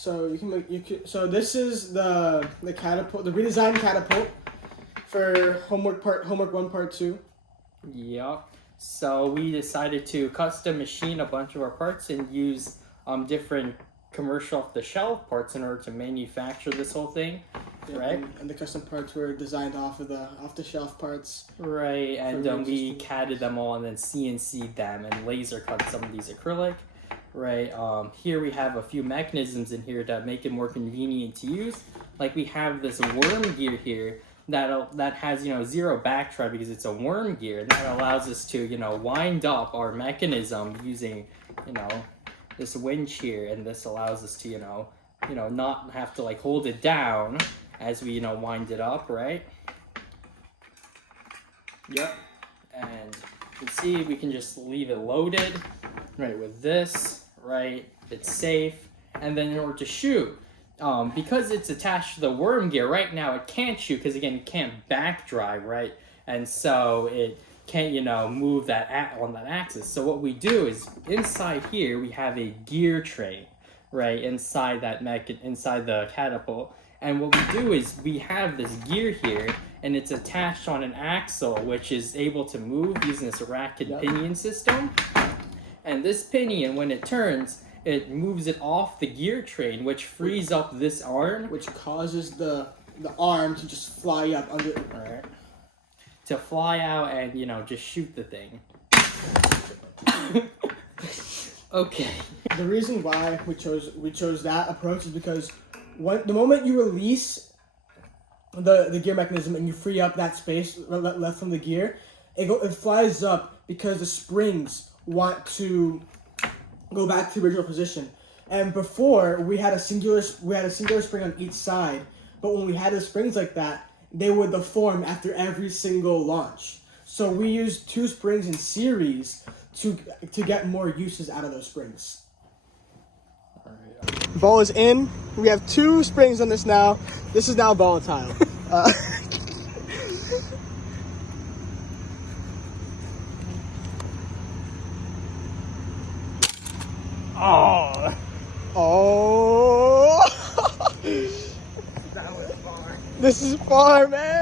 So so this is the catapult, the redesigned catapult for homework 1, part 2. Yep. So we decided to custom machine a bunch of our parts and use different commercial off-the-shelf parts in order to manufacture this whole thing, right? And the custom parts were designed off of the off-the-shelf parts. Right, and we CAD'd them all and then CNC'd them and laser cut some of these acrylic. Right, here we have a few mechanisms in here that make it more convenient to use. Like we have this worm gear here that has, you know, 0 backdrive because it's a worm gear, and that allows us to, you know, wind up our mechanism using, you know, this winch here, and this allows us to, you know, not have to like hold it down as we, you know, wind it up, right? Yep, and you can see we can just leave it loaded, right, with this, right? It's safe, and then in order to shoot, because it's attached to the worm gear right now, it can't shoot because again it can't backdrive, right? And so it can't, you know, move that on that axis. So what we do is inside here we have a gear tray, right? Inside that inside the catapult, and what we do is we have this gear here, and it's attached on an axle which is able to move using this rack and pinion system. And this pinion, when it turns, it moves it off the gear train, which frees up this arm, which causes the arm to just fly up under. All right. To fly out and, you know, just shoot the thing. Okay. The reason why we chose that approach is because the moment you release the gear mechanism and you free up that space left from the gear, it flies up because the springs want to go back to the original position. And before we had a singular spring on each side, but when we had the springs like that, they would deform after every single launch. So we used 2 springs in series to get more uses out of those springs. All right. Ball is in. We have 2 springs on this now. This is now volatile. Oh! That was far. This is far, man.